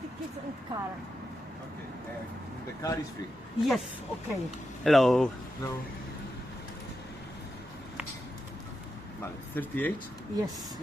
tickets and car. Okay. The car is free. Yes, okay. Hello. No. Vale, 38. Yes.